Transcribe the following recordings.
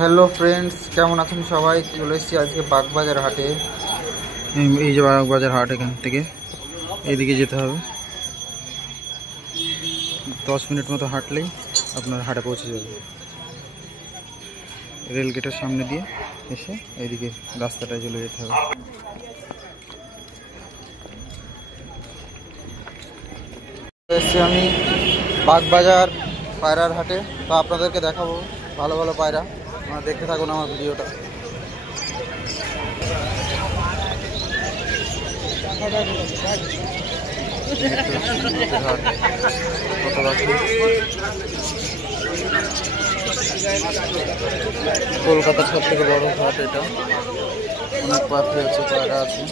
Hello friends, কেমন আছেন সবাই? চলে এসেছি আজকে বাগবাজার হাটে। এই যে বাগবাজার হাট, এখান থেকে এদিকে যেতে হবে। 10 মিনিট মতো হাঁটলেই আপনার হাটে পৌঁছে যাবে। রেল গেটের সামনে দিয়ে এসে এইদিকে রাস্তাটায় চলে যেতে হবে। এসেছি আমি বাগবাজার পায়রার হাটে, তো আপনাদেরকে দেখাবো ভালো ভালো পায়রা। আপনারা দেখতে থাকুন আমার ভিডিওটা। কলকাতার সব থেকে বড় হাট এটা। অনেক পাখি আছে, পায়রা আছে।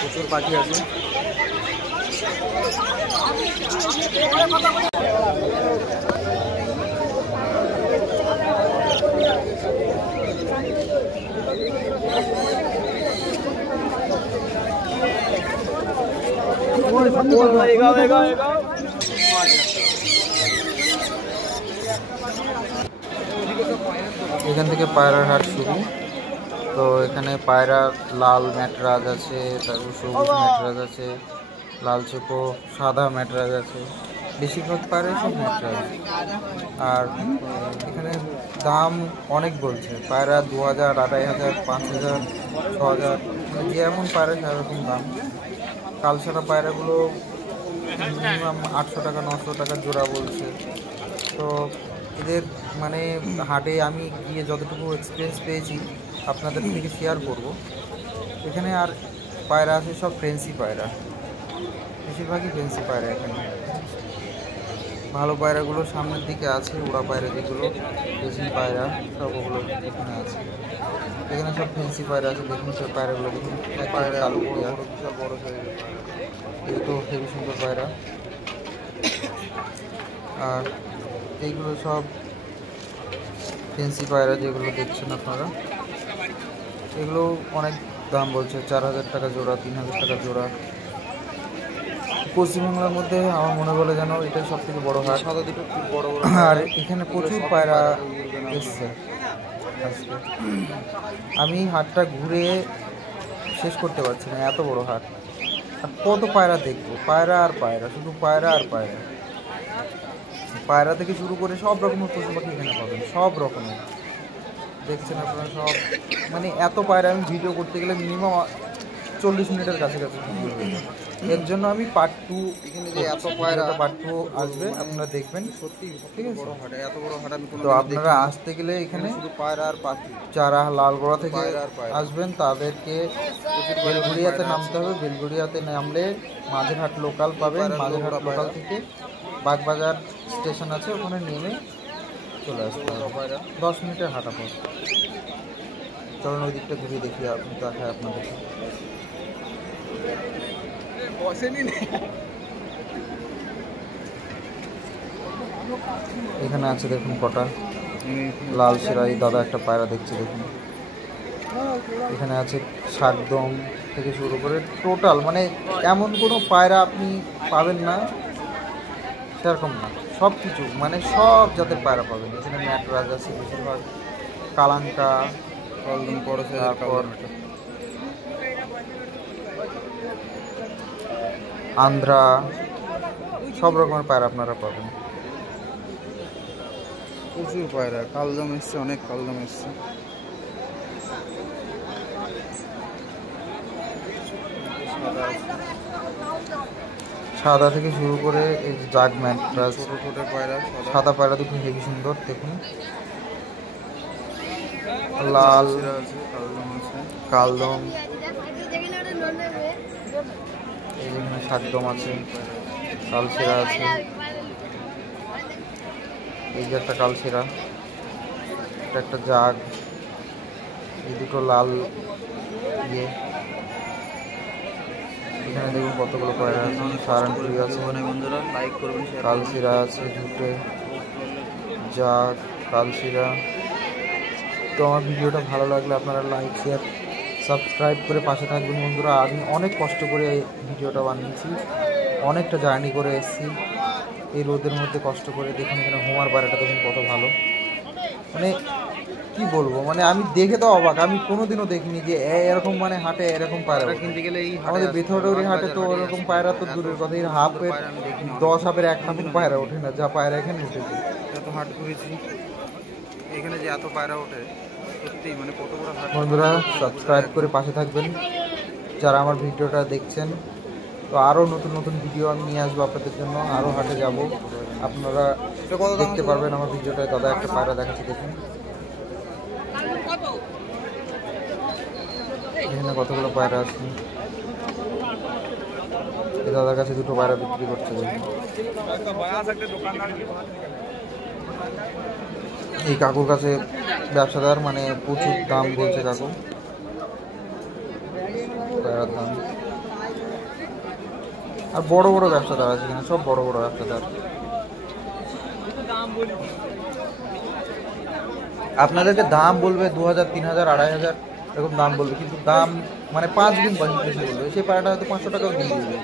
প্রচুর পাখি আছে। এখান থেকে পায়রার হাট শুরু। তো এখানে পায়রা লাল ম্যাটরাজ আছে, তারপর সবুজ ম্যাটরাজ আছে, লাল চোখো, সাদা ম্যাটরাজ আছে। বেশিরভাগ পায়রা সব ম্যাটরাজ। আর এখানে দাম অনেক বলছে। পায়রা 2000, 2500, 5000, 6000, যেমন পায়রা সেরকম দাম। কালসারা পায়রাগুলো মিনিমাম 800 টাকা, 900 টাকা জোড়া বলছে। তো এদের মানে হাটে আমি গিয়ে যতটুকু এক্সপিরিয়েন্স পেয়েছি আপনাদের থেকে শেয়ার করব। এখানে আর পায়রা আছে সব ফ্যান্সি পায়রা, বেশিরভাগই ফ্যান্সি পায়রা। এখানে ভালো পায়রাগুলো সামনের দিকে আছে, ওড়া পায়রা যেগুলো দেশি পায়রা সব ওগুলো এখানে আছে। এখানে সব ফ্যান্সি পায়রা আছে। দেখুন সব পায়রাগুলো, দেখুন পায়রা কালো বড় এই তো হেবি সুন্দর পায়রা। আর এইগুলো সব ফ্যান্সি পায়রা যেগুলো দেখছেন আপনারা, এগুলো অনেক দাম বলছে। 4000 টাকা জোড়া, 3000 টাকা জোড়া। পশ্চিমবাংলার মধ্যে আমার মনে বলে যেন এটাই সব থেকে বড় হাট। আর এখানে প্রচুর পায়রা এসছে আজকে। আমি হাটটা ঘুরে শেষ করতে পারছি না, এত বড় হাট। আর কত পায়রা দেখবো, পায়রা আর পায়রা, শুধু পায়রা আর পায়রা। পায়রা থেকে শুরু করে সব রকমের পশু পাখি এখানে পাবেন, সব রকমের। দেখছেন আপনারা সব, মানে এত পায়রা আমি ভিডিও করতে গেলে মিনিমাম 40 মিনিটের কাছাকাছি ভিডিও হয়ে যাবে। এর জন্য আমি পার্ট 2, এখানে যে এত পায়রা, পার্ট 2 আসবে, আপনারা দেখবেন। সত্যি ঠিক আছে, বড় হাট, এত বড় হাট আমি কোনো। তো আপনারা আসতে গেলে এখানে শুধু পায়রা আর পাখি। যারা লালগোড়া থেকে আসবেন তাদেরকে বেলঘড়িয়াতে নামতে হবে। বেলঘড়িয়াতে নামলে মাঝেরহাট লোকাল পাবেন। মাঝেরহাট লোকাল থেকে বাগবাজার স্টেশন আছে, ওখানে নেমে চলে আসতে হবে। 10 মিনিটের হাঁটা পথ। চলুন ওই দিকটা ঘুরিয়ে দেখি, দেখায় আপনাদের। এখানে আছে দেখুন কটা লাল সেরাই। দাদা একটা পায়রা দেখছে দেখুন। এখানে আছে শাকদম থেকে শুরু করে টোটাল, মানে এমন কোনো পায়রা আপনি পাবেন না সেরকম না, সব কিছু মানে সব জাতের পায়রা পাবেন এখানে। ম্যাটরাজ আছে বেশিরভাগ, কালাঙ্কা, তারপর আন্ধ্রা, সব রকমের পায়রা আপনারা পাবেন। প্রচুর পায়রা, কালদম এসছে, অনেক কালদম এসছে। সাদা থেকে শুরু করে এই জাগ ম্যাটরাজ, ছোট ছোট পায়রা, সাদা পায়রা দেখুন হেবি সুন্দর। দেখুন লাল কালদম, এখানে শাকদম আছে, কালসেরা আছে। এই যে একটা কালসেরা, এটা একটা জাগ, এই দুটো লাল ইয়ে। এখানে দেখুন কতগুলো পায়রা আছে। সারানপুরি আছে, কালসিরা আছে, ঝুটে, জাগ, কালসিরা। তো আমার ভিডিওটা ভালো লাগলে আপনারা লাইক, শেয়ার, সাবস্ক্রাইব করে পাশে থাকবেন বন্ধুরা। আমি অনেক কষ্ট করে এই ভিডিওটা বানিয়েছি, অনেকটা জার্নি করে এসেছি এই রোদের মধ্যে কষ্ট করে। দেখুন এখানে হোমার বাড়িটা দেখুন কত ভালো, মানে কি বলবো, মানে আমি দেখে তো অবাক। আমি কোনোদিনও দেখিনি যে এরকম মানে হাটে এরকম পায়রা কিনতে গেলে। আমাদের বেথরডাউরি হাটে তো ওরকম পায়রা তো দূরের কথা, এই হাফের 10 হাফের 1 হাফের পায়রা ওঠে না, যা পায়রা এখানে উঠেছে। এত হাট ঘুরেছি, এখানে যে এত পায়রা ওঠে সত্যি মানে কত বড় হাট। বন্ধুরা সাবস্ক্রাইব করে পাশে থাকবেন যারা আমার ভিডিওটা দেখছেন। তো আরও নতুন নতুন ভিডিও আমি নিয়ে আসবো আপনাদের জন্য, আরও হাটে যাব, আপনারা দেখতে পারবেন আমার ভিডিওটায়। দাদা একটা পায়রা দেখাচ্ছি দেখুন, এখানে কতগুলো পায়রা আছে। এই দাদার কাছে দুটো পায়রা বিক্রি করছে দেখুন। এই কাকুর কাছে ব্যবসাদার মানে প্রচুর দাম বলছে কাকু পায়রার দাম। আর বড় বড় ব্যবসাদার আছে এখানে, সব বড় বড় ব্যবসাদার। আপনাদেরকে দাম বলবে 2000, 3000, 2500 এরকম দাম বলবে, কিন্তু দাম মানে 5 গুণ বেশি বলবে। সেই পায়রাটা হয়তো 500 টাকাও দিয়ে দেবে,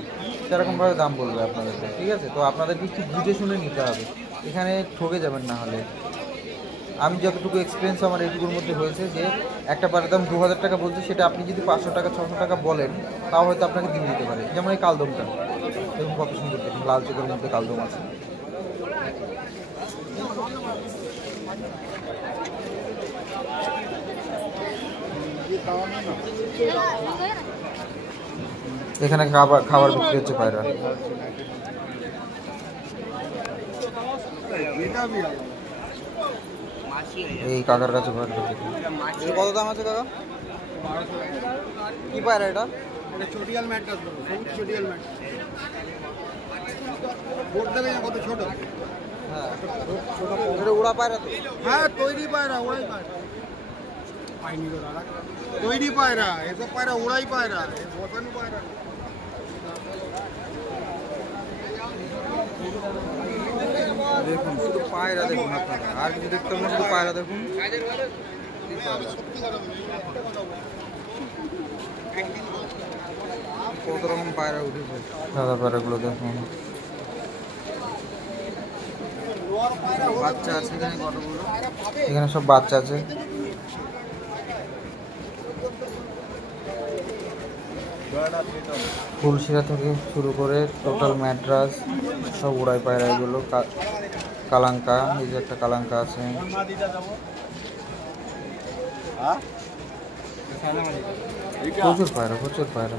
সেরকমভাবে দাম বলবে আপনাদেরকে, ঠিক আছে? তো আপনাদেরকে একটু বুঝে শুনে নিতে হবে, এখানে ঠকে যাবেন না হলে। আমি যতটুকু এক্সপিরিয়েন্স আমার এইটুকুর মধ্যে হয়েছে যে একটা পায়রার দাম 2000 টাকা বলছে, সেটা আপনি যদি 500 টাকা 600 টাকা বলেন তাও হয়তো আপনাকে দিয়ে দিতে পারে। যেমন এই কালদমটা দেখুন কত সুন্দর, দেখুন লাল চোখের মধ্যে কালদম আছে। এখানে খাবার বিক্রি হচ্ছে পায়রা। এই কাকার কাছে কত দাম আছে কাকা? কি পায়রা এটা? চটিয়াল ম্যাট্রাস, চটিয়াল ম্যাট্রাস বোর্ড দেবে না, কত ছোট। হ্যাঁ এটা উড়া পায়রা তো? হ্যাঁ তৈরি পায়রা, ওড়াই পায়রা পাইনি তো দাদা, তৈরি পায়রা। এসব পায়রা ওড়াই পায়রা, বসানো পায়রা। দেখুন শুধু পায়রা দেখুন আপনারা, আর কিছু দেখতে হবে না, শুধু পায়রা দেখুন। কত রকম পায়রা উঠেছে, সাদা পায়রাগুলো দেখুন। বাচ্চা আছে এখানে কতগুলো, এখানে সব বাচ্চা আছে। ফুলশিরা থেকে শুরু করে টোটাল ম্যাড্রাস সব উড়াই পায়রা এগুলো। কালাঙ্কা, এই যে একটা কালাঙ্কা আছে। প্রচুর পায়রা, প্রচুর পায়রা।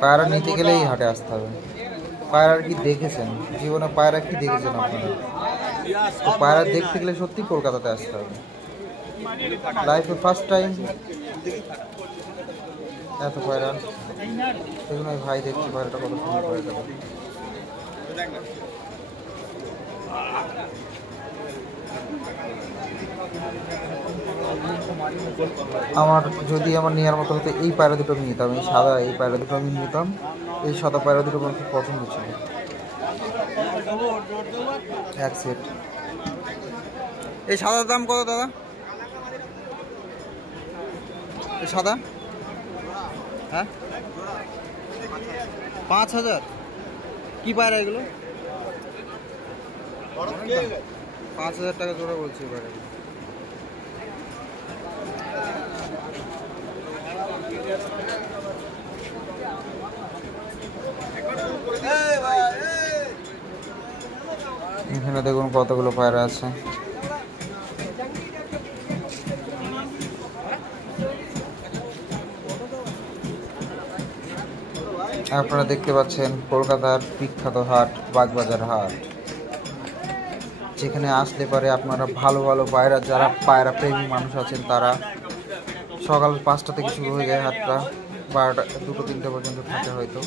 পায়রা নিতে গেলে এই হাটে আসতে হবে। পায়রার কি দেখেছেন জীবনে, পায়রা কি দেখেছেন আপনারা? তো পায়রা দেখতে গেলে সত্যি কলকাতাতে আসতে হবে, লাইফে ফার্স্ট টাইম। এত পায়রা দেখুন, ওই ভাই দেখছি পায়রাটা কত সুন্দর পায়রাটা। আমার যদি আমার নেওয়ার মতো হতো এই পায়রা দুটো আমি নিতাম, এই সাদা এই পায়রা দুটো আমি নিতাম। এই সাদা পায়রা দুটো আমার খুব পছন্দ ছিল, এক সেট। এই সাদার দাম কত দাদা? এই সাদা হ্যাঁ 5000। কি পায়রা এগুলো? 5000 টাকা জোড়া বলছি পায়রা। এখানে দেখুন কতগুলো পায়রা আছে। আপনারা দেখতে পাচ্ছেন কলকাতার বিখ্যাত হাট বাগবাজার হাট, যেখানে আসলে পারে আপনারা ভালো ভালো পায়রা, যারা পায়রা প্রেমী মানুষ আছেন তারা। সকাল 5টা থেকে শুরু হয়ে যায় হাটটা, 12টা 2টো 3টে পর্যন্ত থাকে হয়তো।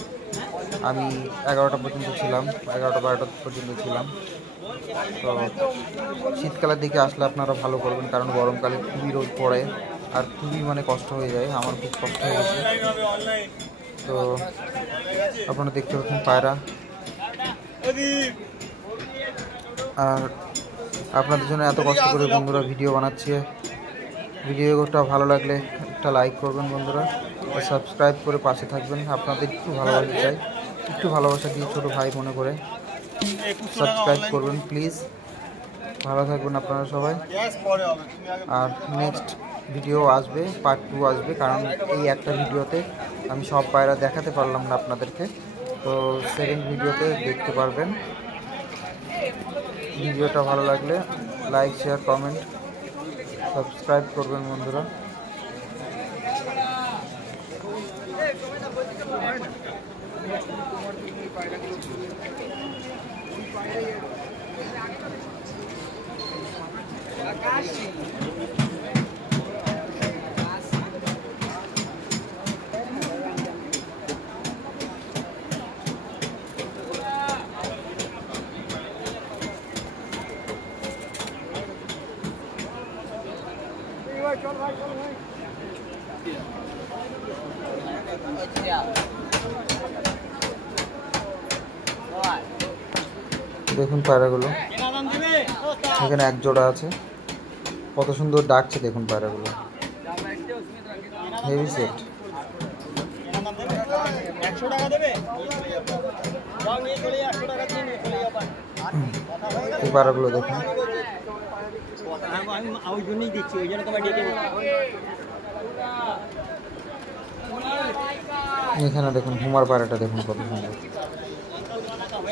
আমি 11টা পর্যন্ত ছিলাম, 11টা 12টা পর্যন্ত ছিলাম। তো শীতকালের দিকে আসলে আপনারা ভালো করবেন, কারণ গরমকালে খুবই রোদ পড়ে আর খুবই মানে কষ্ট হয়ে যায়। আমার খুব কষ্ট হয়ে গেছে। তো আপনারা দেখতে পাচ্ছেন পায়রা, আর আপনাদের জন্য এত কষ্ট করে বন্ধুরা ভিডিও বানাচ্ছি। ভিডিওটা ভালো লাগলে একটা লাইক করবেন বন্ধুরা, সাবস্ক্রাইব করে পাশে থাকবেন। আপনাদের একটু ভালোবাসা চাই, একটু ভালোবাসা দিয়ে ছোটো ভাই মনে করে সাবস্ক্রাইব করবেন প্লিজ। ভালো থাকবেন আপনারা সবাই। আর নেক্সট ভিডিও আসবে, পার্ট 2 আসবে, কারণ এই একটা ভিডিওতে আমি সব পায়রা দেখাতে পারলাম না আপনাদেরকে, তো সেকেন্ড ভিডিওতে দেখতে পারবেন। ভিডিওটা ভালো লাগলে লাইক, শেয়ার, কমেন্ট, সাবস্ক্রাইব করবেন বন্ধুরা। দেখুন পায়রাগুলো, এখানে এক জোড়া আছে, কত সুন্দর ডাকছে দেখুন পায়রাগুলো, হেভি সেট। এই পায়রাগুলো দেখুন, এখানে দেখুন হুমার পায়রাটা দেখুন কত সুন্দর,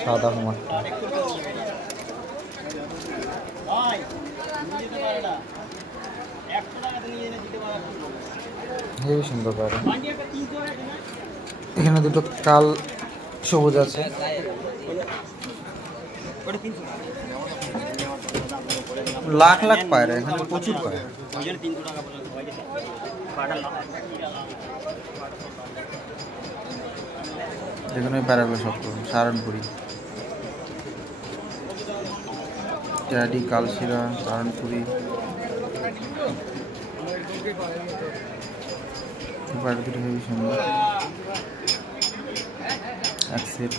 সাদা হুমারটা, হেবি সুন্দর পায়রা। এখানে দুটো কাল সবুজ আছে, লাখ লাখ পায়রা, এখানে প্রচুর পায়রা। দেখুন এই পায়রাগুলো সব সাহারানপুরি, ট্যাডি, কালশিরা, সাহারানপুরি। পায়রা দুটো হেবি সুন্দর, এক সেট।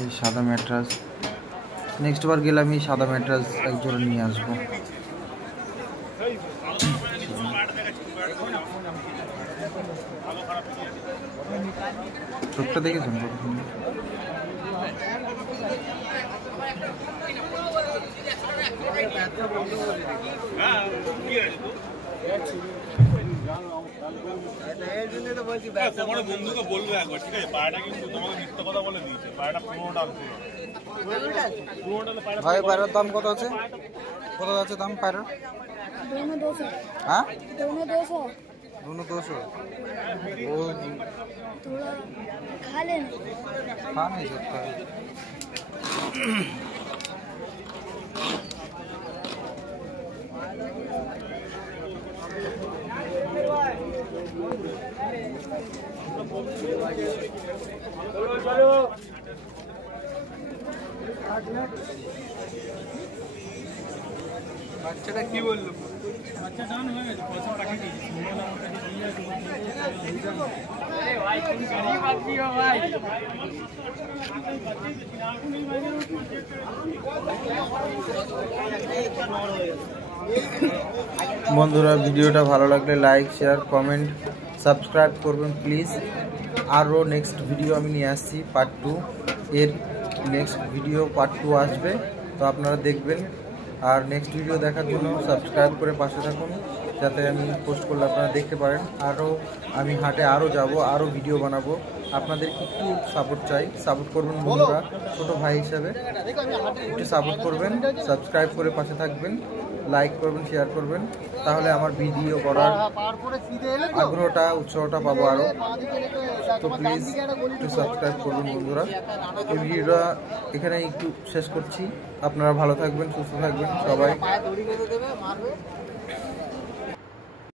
এই সাদা ম্যাট্রাস, নেক্সট বার গেলে আমি সাদা ম্যাট্রাস এক জোড়া নিয়ে আসবো। চোখটা দেখেছেন কত সুন্দর। ভাই পায়রার দাম কত আছে, কত আছে দাম পায়রার? हाँ दोनों 200 दोनों 200। वो थोड़ा खा लेना, खा नहीं सकता है। বাচ্চাটা কি বললো? বাচ্চা ডান হয়ে গেছে, পয়সা পাঠিয়ে দিয়েছি। বন্ধুরা ভিডিওটা ভালো লাগলে লাইক, শেয়ার, কমেন্ট, সাবস্ক্রাইব করবেন প্লিজ। আরও নেক্সট ভিডিও আমি নিয়ে আসছি পার্ট 2, এর নেক্সট ভিডিও পার্ট 2 আসবে, তো আপনারা দেখবেন। আর নেক্সট ভিডিও দেখার জন্য সাবস্ক্রাইব করে পাশে থাকুন, যাতে আমি পোস্ট করলে আপনারা দেখতে পারেন। আরও আমি হাটে আরও যাব, আরও ভিডিও বানাবো, আপনাদের একটু সাপোর্ট চাই, সাপোর্ট করবেন বন্ধুরা, ছোটো ভাই হিসাবে একটু সাপোর্ট করবেন, সাবস্ক্রাইব করে পাশে থাকবেন, লাইক করবেন, শেয়ার করবেন, তাহলে আমার ভিডিও করার আগ্রহটা, উৎসাহটা পাবো আরও। তো প্লিজ একটু সাবস্ক্রাইব করবেন বন্ধুরা। এই ভিডিওটা এখানে একটু শেষ করছি। আপনারা ভালো থাকবেন, সুস্থ থাকবেন সবাই।